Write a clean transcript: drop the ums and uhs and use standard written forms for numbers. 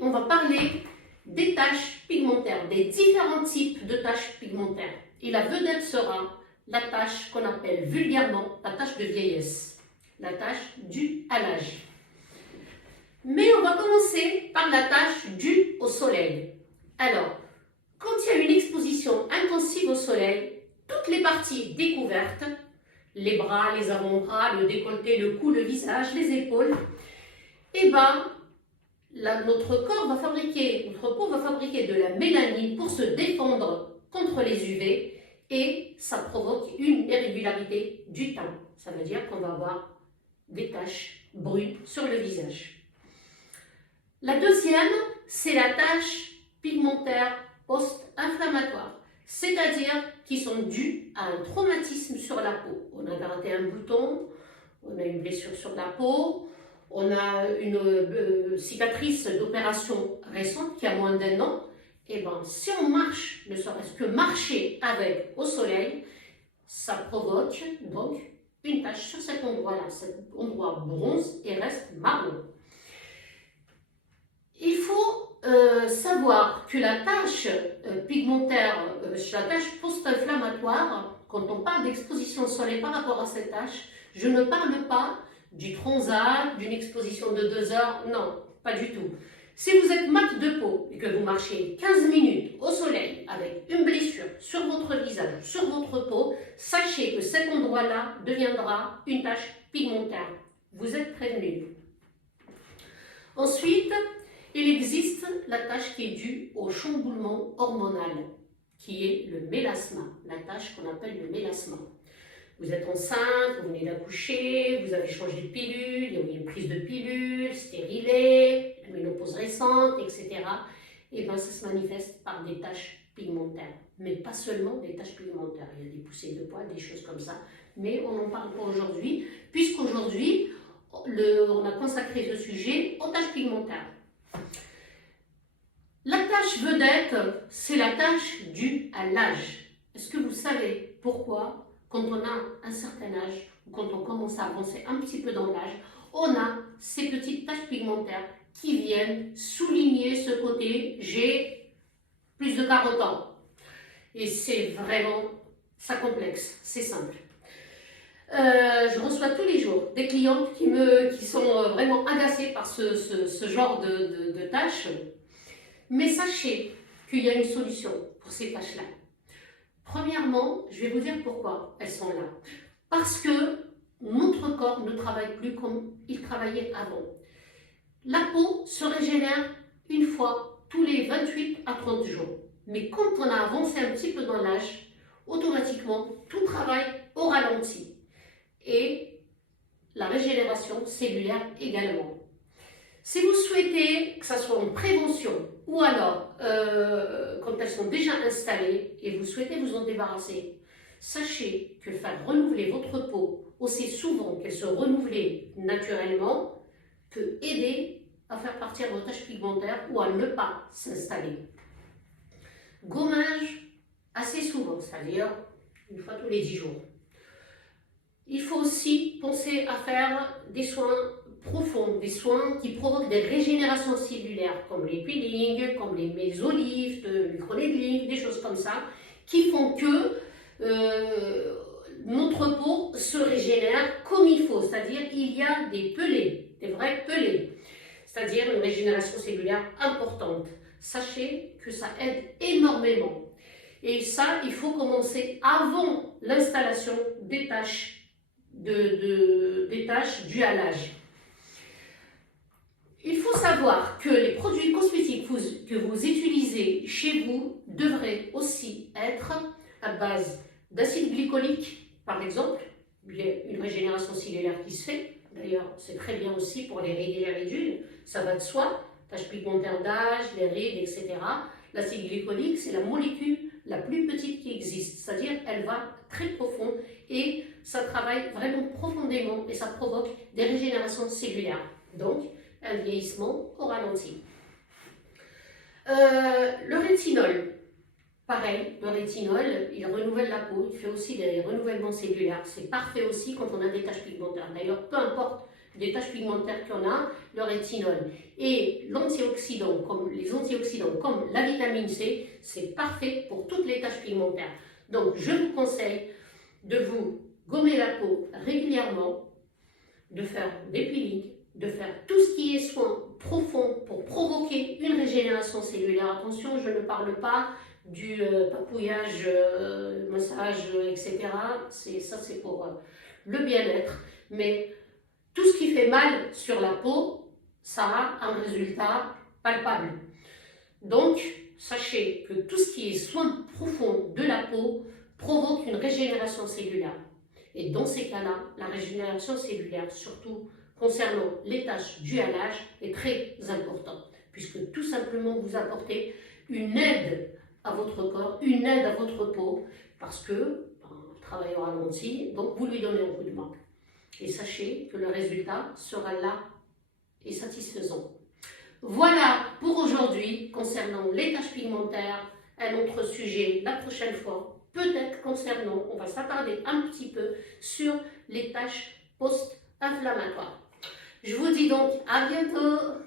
on va parler des taches pigmentaires, des différents types de taches pigmentaires. Et la vedette sera la tache qu'on appelle vulgairement la tache de vieillesse, la tache due à l'âge. Mais on va commencer par la tache due au soleil. Alors, quand il y a une exposition intensive au soleil, toutes les parties découvertes, les bras, les avant-bras, le décolleté, le cou, le visage, les épaules, et ben, notre corps va fabriquer, notre peau va fabriquer de la mélanine pour se défendre contre les UV et ça provoque une irrégularité du teint. Ça veut dire qu'on va avoir des taches brunes sur le visage. La deuxième, c'est la tache pigmentaire post-inflammatoire, c'est-à-dire qui sont dues à un traumatisme sur la peau. On a gratté un bouton, on a une blessure sur la peau, on a une cicatrice d'opération récente qui a moins d'1 an. Et bien, si on marche, ne serait-ce que marcher avec au soleil, ça provoque donc une tache sur cet endroit-là. Cet endroit bronze et reste marron. Il faut savoir que la tache pigmentaire, la tache post-inflammatoire, quand on parle d'exposition au soleil par rapport à cette tache, je ne parle pas du transat, d'une exposition de 2 heures, non, pas du tout. Si vous êtes mat de peau et que vous marchez 15 minutes au soleil avec une blessure sur votre visage, sur votre peau, sachez que cet endroit-là deviendra une tache pigmentaire. Vous êtes prévenus. Ensuite, il existe la tache qui est due au chamboulement hormonal, qui est le mélasma, la tache qu'on appelle le mélasma. Vous êtes enceinte, vous venez d'accoucher, vous avez changé de pilule, il y a eu une prise de pilule, stérilée, la ménopause récente, etc. Et bien ça se manifeste par des taches pigmentaires. Mais pas seulement des taches pigmentaires, il y a des poussées de poils, des choses comme ça. Mais on n'en parle pas aujourd'hui, puisqu'aujourd'hui, on a consacré ce sujet aux taches pigmentaires. La tache vedette, c'est la tache due à l'âge. Est-ce que vous savez pourquoi, quand on a un certain âge, ou quand on commence à avancer un petit peu dans l'âge, on a ces petites taches pigmentaires qui viennent souligner ce côté « j'ai plus de 40 ans ». Et c'est vraiment, ça complexe, c'est simple. Je reçois tous les jours des clientes qui sont vraiment agacées par ce genre de tâches. Mais sachez qu'il y a une solution pour ces tâches-là. Premièrement, je vais vous dire pourquoi elles sont là. Parce que notre corps ne travaille plus comme il travaillait avant. La peau se régénère une fois tous les 28 à 30 jours. Mais quand on a avancé un petit peu dans l'âge, automatiquement, tout travaille au ralenti. Et la régénération cellulaire également. Si vous souhaitez que ça soit en prévention ou alors quand elles sont déjà installées et vous souhaitez vous en débarrasser, sachez que faire renouveler votre peau aussi souvent qu'elle se renouvelle naturellement peut aider à faire partir vos taches pigmentaires ou à ne pas s'installer. Gommage assez souvent, c'est-à-dire une fois tous les 10 jours. Il faut aussi penser à faire des soins profonds, des soins qui provoquent des régénérations cellulaires, comme les peelings, comme les mésolifts, le microneedling, des choses comme ça, qui font que notre peau se régénère comme il faut, c'est-à-dire il y a des pelés, des vrais pelés, c'est-à-dire une régénération cellulaire importante. Sachez que ça aide énormément. Et ça, il faut commencer avant l'installation des taches dues à l'âge. Il faut savoir que les produits cosmétiques que vous utilisez chez vous devraient aussi être à base d'acide glycolique, par exemple. Il y a une régénération cellulaire qui se fait. D'ailleurs, c'est très bien aussi pour les rides et les ridules. Ça va de soi. Taches pigmentaires d'âge, les rides, etc. L'acide glycolique, c'est la molécule la plus petite qui existe. C'est-à-dire, elle va très profond et ça travaille vraiment profondément et ça provoque des régénérations cellulaires. Donc, un vieillissement au ralenti. Le rétinol, pareil, le rétinol, il renouvelle la peau, il fait aussi des renouvellements cellulaires. C'est parfait aussi quand on a des taches pigmentaires. D'ailleurs, peu importe des taches pigmentaires qu'on a, le rétinol. Et l'antioxydant, comme les antioxydants, comme la vitamine C, c'est parfait pour toutes les taches pigmentaires. Donc, je vous conseille de vous gommer la peau régulièrement, de faire des peelings, de faire tout ce qui est soin profond pour provoquer une régénération cellulaire. Attention, je ne parle pas du papouillage, massage, etc. Ça, c'est pour le bien-être. Mais tout ce qui fait mal sur la peau, ça a un résultat palpable. Donc, sachez que tout ce qui est soin profond de la peau provoque une régénération cellulaire. Et dans ces cas-là, la régénération cellulaire, surtout concernant les taches dues à l'âge, est très importante, puisque tout simplement vous apportez une aide à votre corps, une aide à votre peau, parce que le travail au ralenti, donc vous lui donnez un coup de main. Et sachez que le résultat sera là et satisfaisant. Voilà pour aujourd'hui concernant les taches pigmentaires. Un autre sujet la prochaine fois, peut-être concernant, on va s'attarder un petit peu sur les taches post-inflammatoires. Je vous dis donc à bientôt.